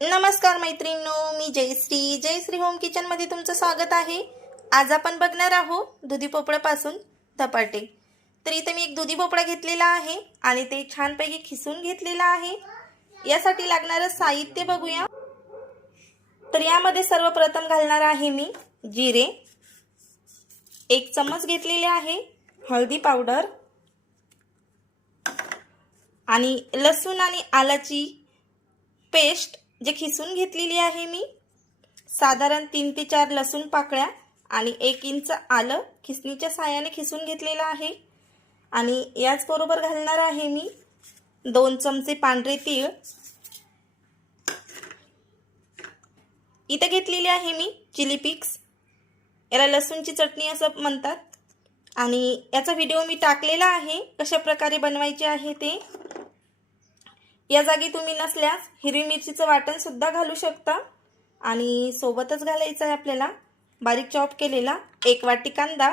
नमस्कार मैत्रिणींनो मी जयश्री. जयश्री होम किचनमध्ये तुमचं स्वागत आहे. आज आपण बघणार आहोत दुधी पोपळापासून धपाटे. तर इथे मी एक दुधी पोपळा घेतलेला आहे आणि ते छानपैकी खिसून घेतलेला आहे. यासाठी लागणारं साहित्य बघूया. तर यामध्ये सर्वप्रथम घालणार आहे मी जिरे. एक चम्मच घेतलेले आहे हळदी पावडर. आणि लसूण आणि आलाची पेस्ट जे खिसून घेतलेली आहे मी साधारण तीन ते चार लसूण पाकळ्या आणि एक इंच आलं खिसणीच्या साहाय्याने खिसून घेतलेलं आहे. आणि याचबरोबर घालणार आहे मी दोन चमचे पांढरे तीळ. इथं घेतलेली आहे मी चिली पिक्स. याला लसूणची चटणी असं म्हणतात. आणि याचा व्हिडिओ मी टाकलेला आहे कशा प्रकारे बनवायचे आहे ते. या जागी तुम्ही नसल्यास हिरवी मिरचीचं वाटण सुद्धा घालू शकता. आणि सोबतच घालायचं आहे आपल्याला बारीक चॉप केलेला एक वाटी कांदा.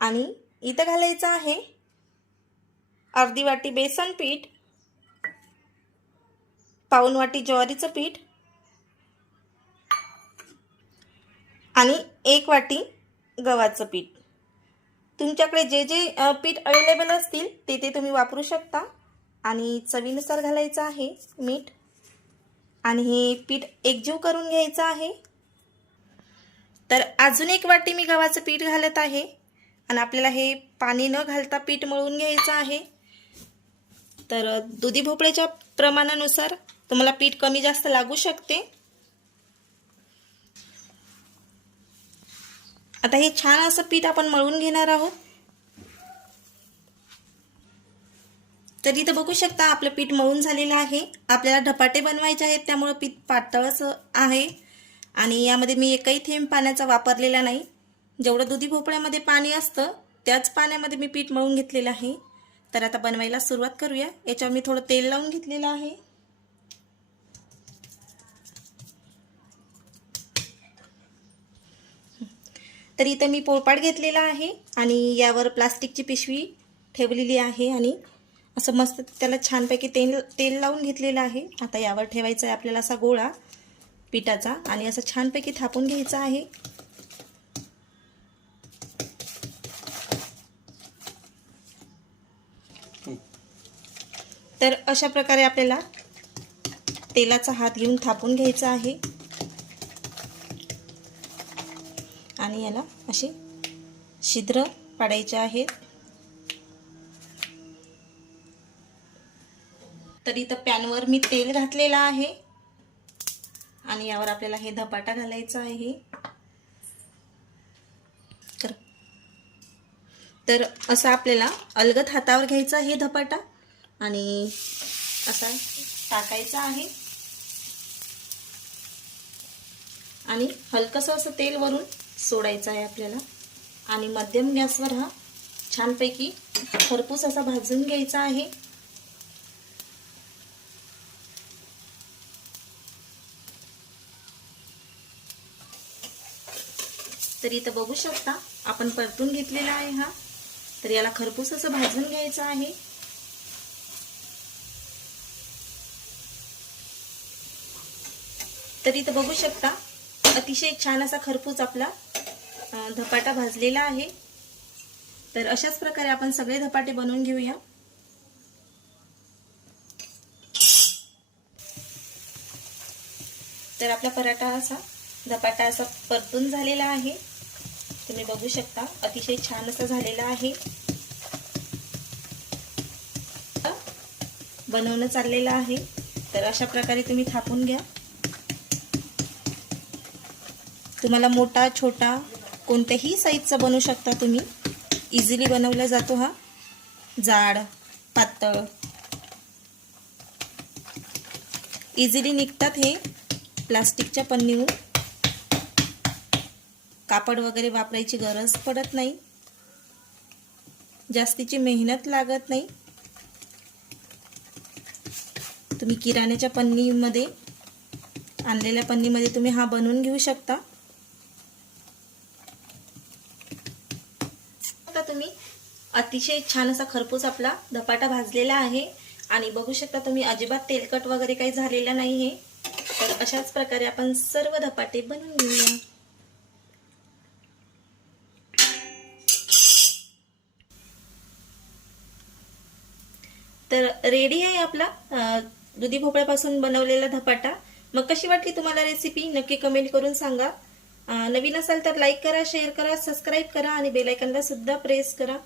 आणि इथं घालायचं आहे अर्धी वाटी बेसन पीठ पाऊन वाटी ज्वारीचं पीठ आणि एक वाटी गव्हाचं पीठ. तुमच्याकडे जे जे पीठ अवेलेबल असतील ते ते तुम्ही वापरू शकता. आणि चवीनुसार घालायचं आहे मीठ. आणि हे पीठ एकजीव करून घ्यायचं आहे. तर अजून एक वाटी मी गव्हाचं पीठ घालत आहे. आणि आपल्याला हे पाणी न घालता पीठ मळून घ्यायचं आहे. तर दुधी भोपळ्याच्या प्रमाणानुसार तुम्हाला पीठ कमी जास्त लागू शकते. आता हे छान असं पीठ आपण मळून घेणार आहोत. तर इथं बघू शकता आपलं पीठ मळून झालेलं आहे. आपल्याला धपाटे बनवायचे आहेत त्यामुळं पीठ पातळच आहे. आणि यामध्ये मी एकही थेंब पाण्याचा वापरलेला नाही. जेवढं दुधी भोपळ्यामध्ये पाणी असतं त्याच पाण्यामध्ये मी पीठ मळून घेतलेलं आहे. तर आता बनवायला सुरुवात करूया. याच्यावर मी थोडं तेल लावून घेतलेलं आहे. तर इथं मी पोळपाट घेतलेला आहे आणि यावर प्लास्टिकची पिशवी ठेवलेली आहे आणि असं मस्त त्याला छानपैकी तेल तेल लावून घेतलेलं आहे. आता यावर ठेवायचा आहे आपल्याला असा गोळा पिठाचा आणि असं छानपैकी थापून घ्यायचा आहे. तर अशा प्रकारे आपल्याला तेलाचा हात घेऊन थापून घ्यायचा आहे. आणि याला असे छिद्र पाडायचे आहेत. तर इथं पॅनवर मी तेल घातलेलं आहे. आणि यावर आपल्याला हे धपाटा घालायचा आहे. तर तर असं आपल्याला अलगद हातावर घ्यायचा हे धपाटा. आणि असा टाकायचा आहे. आणि हलकंसं असं तेल वरून सोडायचं आहे आपल्याला. आणि मध्यम गॅसवर हा छानपैकी खरपूस असा भाजून घ्यायचा आहे. तर इथं बघू शकता. आपण परतून घेतलेला आहे हा. तर याला खरपूस असं भाजून घ्यायचं आहे. तर इथं बघू शकता. अतिशय छान असा खरपूस आपला धपाटा भाजलेला आहे. तर अशाच प्रकारे आपण सगळे धपाटे बनवून घेऊया. तर आपला पराठा असा धपाटा असा परतून झालेला आहे. तुम्ही बघू शकता. अतिशय छान असं झालेला आहे. बनवणं चाललेलं आहे. तर अशा प्रकारे तुम्ही थापून घ्या. तुम्हाला मोठा छोटा कोणत्याही साईजचा बनवू शकता तुम्ही. इझिली बनवला जातो हा. जाड पातळ. इझिली निघतात हे प्लास्टिकच्या पन्नीवर कापड वगैरे वापरायची गरज पडत नाही. जास्तीची मेहनत लागत नाही. तुम्ही किराण्याच्या पन्नीमध्ये आणलेल्या पन्नीमध्ये तुम्ही हा बनवून घेऊ शकता. आता तुम्ही अतिशय छान असा खरपूस आपला धपाटा भाजलेला आहे आणि बघू शकता तुम्ही अजिबात तेलकट वगैरे काही झालेला नाही आहे तर अशाच प्रकारे आपण सर्व धपाटे बनवून घेऊया. तर रेडी आहे आपला दुधी भोपळ्यापासून बनवलेला धपाटा. मग कशी वाटली तुम्हाला रेसिपी नक्की कमेंट करून सांगा. नवीन असाल तर लाईक करा शेअर करा सबस्क्राईब करा आणि बेलायकनला सुद्धा प्रेस करा.